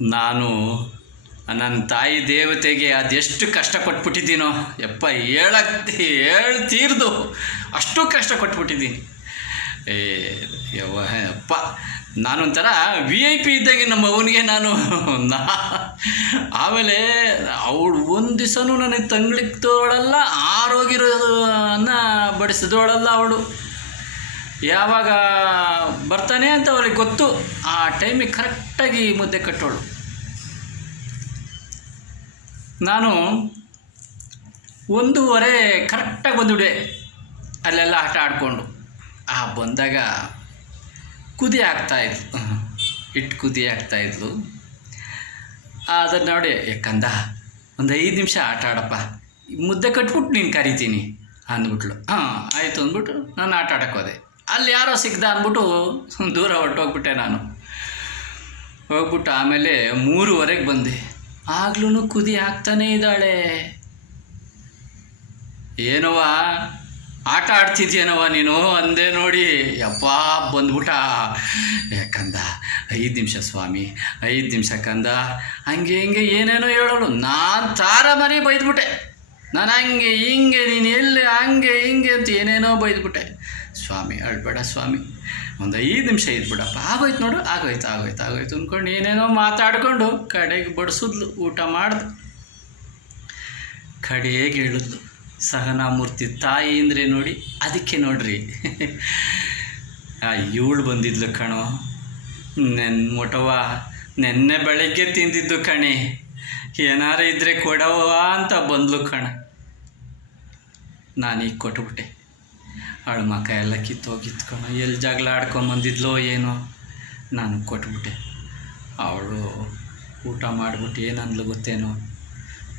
ನಾನು ನನ್ನ ತಾಯಿ ದೇವತೆಗೆ ಅದೆಷ್ಟು ಕಷ್ಟಪಟ್ಬಿಟ್ಟಿದ್ದೀನೋ ಯಪ್ಪ, ಹೇಳ್ತೀರ್ದು ಅಷ್ಟು ಕಷ್ಟ ಕೊಟ್ಬಿಟ್ಟಿದ್ದೀನಿ. ಯಪ್ಪ, ನಾನೊಂಥರ VIP ಇದ್ದಂಗೆ ನಮ್ಮ ಅವನಿಗೆ ನಾನು ಆಮೇಲೆ ಅವಳು ಒಂದು ದಿವಸನೂ ನನಗೆ ತಂಗ್ಳಿಕ್ತೋಳಲ್ಲ, ಆರೋಗಿರೋದನ್ನ ಬಡಿಸಿದೋಳಲ್ಲ. ಅವಳು ಯಾವಾಗ ಬರ್ತಾನೆ ಅಂತ ಅವಳಿಗೆ ಗೊತ್ತು, ಆ ಟೈಮಿಗೆ ಕರೆಕ್ಟಾಗಿ ಮುದ್ದೆ ಕಟ್ಟೋಳು. ನಾನು 1:30 ಕರೆಕ್ಟಾಗಿ ಬಂದುಬಿಡೆ ಅಲ್ಲೆಲ್ಲ ಆಟ ಆಡಿಕೊಂಡು. ಬಂದಾಗ ಕುದಿ ಆಗ್ತಾಯಿದ್ಲು, ಹಿಟ್ಟು ಕುದಿ ಆಗ್ತಾಯಿದ್ಲು. ಅದನ್ನು ನೋಡಿ, ಯಾಕಂದ ಒಂದು 5 ನಿಮಿಷ ಆಟ ಆಡಪ್ಪ, ಮುದ್ದೆ ಕಟ್ಬಿಟ್ಟು ನೀನು ಕರಿತೀನಿ ಅಂದ್ಬಿಟ್ಲು. ಆಯಿತು ಅಂದ್ಬಿಟ್ಟು ನಾನು ಆಟ ಆಡೋಕ್ಕೆ ಹೋದೆ. ಅಲ್ಲಿ ಯಾರೋ ಸಿಗ್ದ ಅಂದ್ಬಿಟ್ಟು ದೂರ ಹೊರಟೋಗ್ಬಿಟ್ಟೆ. ನಾನು ಹೋಗ್ಬಿಟ್ಟು ಆಮೇಲೆ 3:15ಗೆ ಬಂದೆ. ಆಗ್ಲೂ ಕುದಿ ಆಗ್ತಾನೇ ಇದ್ದಾಳೆ. ಏನವ್ವ ಆಟ ಆಡ್ತಿದ್ಯೇನವ್ವ ನೀನು ಅಂದೆ ನೋಡಿ. ಯಪ್ಪ ಬಂದ್ಬಿಟ್ಟ. ಯಾಕಂದ 5 ನಿಮಿಷ ಸ್ವಾಮಿ, 5 ನಿಮಿಷ ಕಂದ, ಹಂಗೆ ಹಿಂಗೆ ಏನೇನೋ ಹೇಳೋಳು. ನಾನು ತಾರ ಮನೆ ಬೈದ್ಬಿಟ್ಟೆ. ನಾನು ಹಂಗೆ ಹಿಂಗೆ, ನೀನು ಎಲ್ಲಿ ಹಂಗೆ ಹಿಂಗೆ ಅಂತ ಏನೇನೋ ಬೈದ್ಬಿಟ್ಟೆ. ಸ್ವಾಮಿ ಅಳ್ಬೇಡ ಸ್ವಾಮಿ, ಒಂದು 5 ನಿಮಿಷ ಇದ್ಬಿಡಪ್ಪ, ಆಗೋಯ್ತು ನೋಡು, ಆಗೋಯ್ತು ಅಂದ್ಕೊಂಡು ಏನೇನೋ ಮಾತಾಡ್ಕೊಂಡು ಕಡೆಗೆ ಬಡಿಸಿದ್ಲು. ಊಟ ಮಾಡ್ದು ಕಡೆಗೆ ಹೇಳಿದ್ಲು, ಸಹನಾಮೂರ್ತಿ ತಾಯಿ ಅಂದರೆ ನೋಡಿ, ಅದಕ್ಕೆ ನೋಡ್ರಿ ಇವಳು ಬಂದಿದ್ಲು ಕಣೋ, ಮೊಟವ ನೆನ್ನೆ ಬೆಳಗ್ಗೆ ತಿಂದಿದ್ದು ಕಣೆ, ಏನಾರು ಇದ್ದರೆ ಕೊಡವ ಅಂತ ಬಂದ್ಲು ಕಣ. ನಾನೀಗ ಕೊಟ್ಬಿಟ್ಟೆ. ಅವಳ ಮಕ ಎಲ್ಲ ಕಿತ್ತೋಗಿತ್ತು ಕಣ, ಎಲ್ಲಿ ಜಗಳ ಆಡ್ಕೊಂಬಂದಿದ್ಲೋ ಏನೋ, ನಾನು ಕೊಟ್ಬಿಟ್ಟೆ. ಅವಳು ಊಟ ಮಾಡಿಬಿಟ್ಟು ಏನಂದ್ಲು ಗೊತ್ತೇನೋ,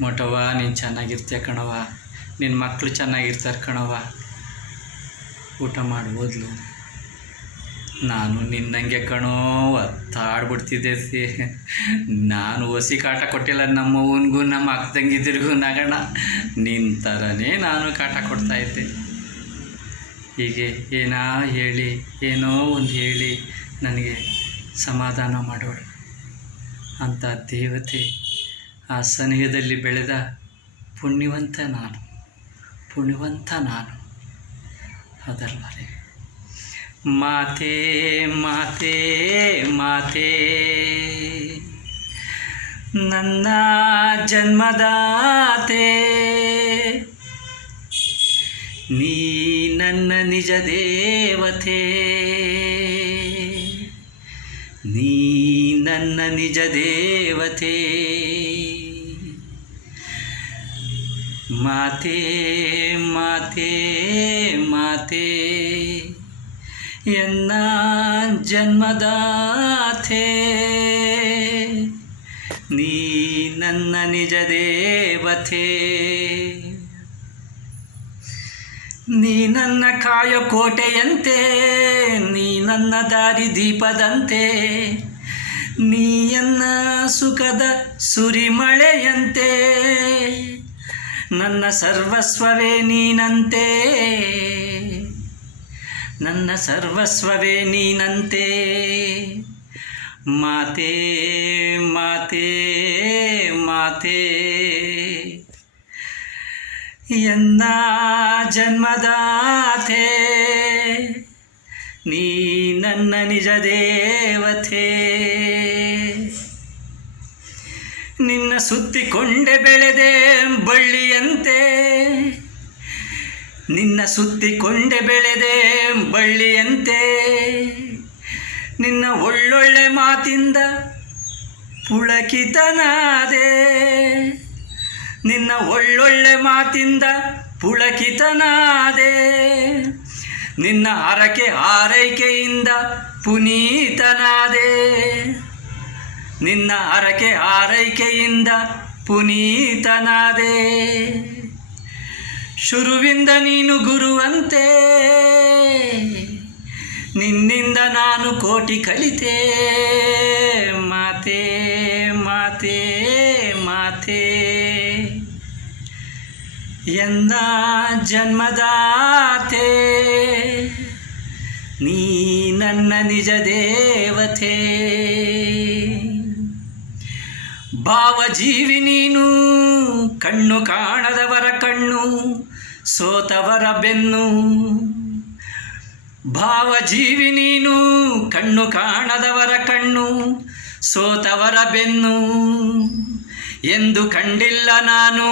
ಮೊಟವ ನೀನು ಚೆನ್ನಾಗಿರ್ತೀಯ ಕಣವ, ನಿನ್ನ ಮಕ್ಕಳು ಚೆನ್ನಾಗಿರ್ತಾರೆ ಕಣವ, ಊಟ ಮಾಡಿ ಹೋದ್ಲು. ನಾನು ನಿನ್ನಂಗೆ ಕಣೋ ಒತ್ತಾಡ್ಬಿಡ್ತಿದ್ದೆ. ನಾನು ಹೊಸಿ ಕಾಟ ಕೊಟ್ಟಿಲ್ಲ ನಮ್ಮವನಿಗೂ ನಮ್ಮ ಅಕ್ಕದಂಗಿದ್ರಿಗೂ ನಗಣ, ನಿನ್ನ ಥರನೇ ನಾನು ಕಾಟ ಕೊಡ್ತಾಯಿದ್ದೆ. ಹೀಗೆ ಏನೋ ಒಂದು ಹೇಳಿ ನನಗೆ ಸಮಾಧಾನ ಮಾಡೋಳು ಅಂಥ ದೇವತೆ, ಆ ಸನಿಹದಲ್ಲಿ ಬೆಳೆದ ಪುಣ್ಯವಂತ ನಾನು ಅದಲ್ವೇ. ಮಾತೆ ಮಾತೆ ಮಾತೆ ನನ್ನ ಜನ್ಮದಾತೆ, ನೀ ನನ್ನ ನಿಜ ದೇವತೆ, ನೀ ನನ್ನ ನಿಜ ದೇವತೆ. ಮಾತೆ ಮಾತೆ ಮಾತೆ ಎನ್ನ ಜನ್ಮದಾತೆ, ನೀ ನನ್ನ ನಿಜ ದೇವತೆ. ನೀ ನನ್ನ ಕಾಯ ಕೋಟೆಯಂತೆ, ನೀ ನನ್ನ ದಾರಿ ದೀಪದಂತೆ, ನೀ ಎನ್ನ ಸುಖದ ಸುರಿಮಳೆಯಂತೆ, ನನ್ನ ಸರ್ವಸ್ವವೇ ನೀನಂತೆ, ನನ್ನ ಸರ್ವಸ್ವವೇ ನೀನಂತೆ. ಮಾತೆ ಮಾತೆ ಮಾತೆ ಎನ್ನ ಜನ್ಮದಾತೆ, ನೀ ನನ್ನ ನಿಜ ದೇವತೆ. ನಿನ್ನ ಸುತ್ತಿಕೊಂಡೆ ಬೆಳೆದೆ ಬಳ್ಳಿಯಂತೆ, ನಿನ್ನ ಸುತ್ತಿಕೊಂಡೆ ಬೆಳೆದೆ ಬಳ್ಳಿಯಂತೆ, ನಿನ್ನ ಒಳ್ಳೊಳ್ಳೆ ಮಾತಿಂದ ಪುಳಕಿತನಾದೆ, ನಿನ್ನ ಒಳ್ಳೊಳ್ಳೆ ಮಾತಿಂದ ಪುಳಕಿತನಾದೆ, ನಿನ್ನ ಹರಕೆ ಆರೈಕೆಯಿಂದ ಪುನೀತನಾದೆ, ನಿನ್ನ ಹರಕೆ ಆರೈಕೆಯಿಂದ ಪುನೀತನಾದೆ. ಶುರುವಿಂದ ನೀನು ಗುರುವಂತೆ, ನಿನ್ನಿಂದ ನಾನು ಕೋಟಿ ಕಲಿತೆ. ಮಾತೆ ಮಾತೆ ಮಾತೆ ಎನ್ನ ಜನ್ಮದಾತೆ, ನೀ ನನ್ನ ನಿಜ ದೇವತೆ. ಭಾವಜೀವಿ ನೀನು, ಕಣ್ಣು ಕಾಣದವರ ಕಣ್ಣು, ಸೋತವರ ಬೆನ್ನು. ಭಾವಜೀವಿ ನೀನು, ಕಣ್ಣು ಕಾಣದವರ ಕಣ್ಣು, ಸೋತವರ ಬೆನ್ನು. ಎಂದು ಕಂಡಿಲ್ಲ ನಾನು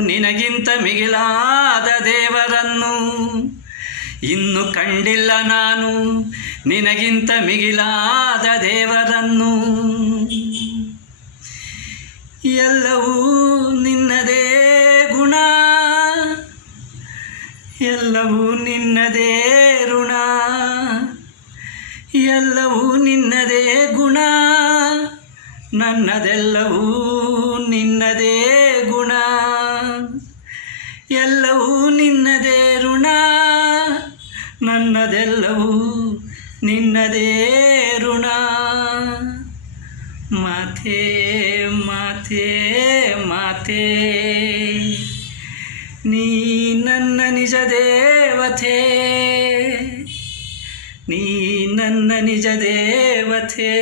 ನಿನಗಿಂತ ಮಿಗಿಲಾದ ದೇವರನ್ನು. ಇನ್ನು ಕಂಡಿಲ್ಲ ನಾನು ನಿನಗಿಂತ ಮಿಗಿಲಾದ ದೇವರನ್ನು. ಎಲ್ಲವೂ ನಿನ್ನದೇ ಗುಣ, ಎಲ್ಲವೂ ನಿನ್ನದೇ ಋಣ. ಎಲ್ಲವೂ ನಿನ್ನದೇ ಗುಣ, ನನ್ನದೆಲ್ಲವೂ ನಿನ್ನದೇ ಗುಣ. ಎಲ್ಲವೂ ನಿನ್ನದೇ ಋಣ, ನನ್ನದೆಲ್ಲವೂ ನಿನ್ನದೇ ಋಣ. ಮಾತೆ ಮಾತೆ ಮಾತೆ, ನೀ ನನ್ನ ನಿಜ ದೇವತೆ, ನೀ ನನ್ನ ನಿಜ ದೇವತೆ.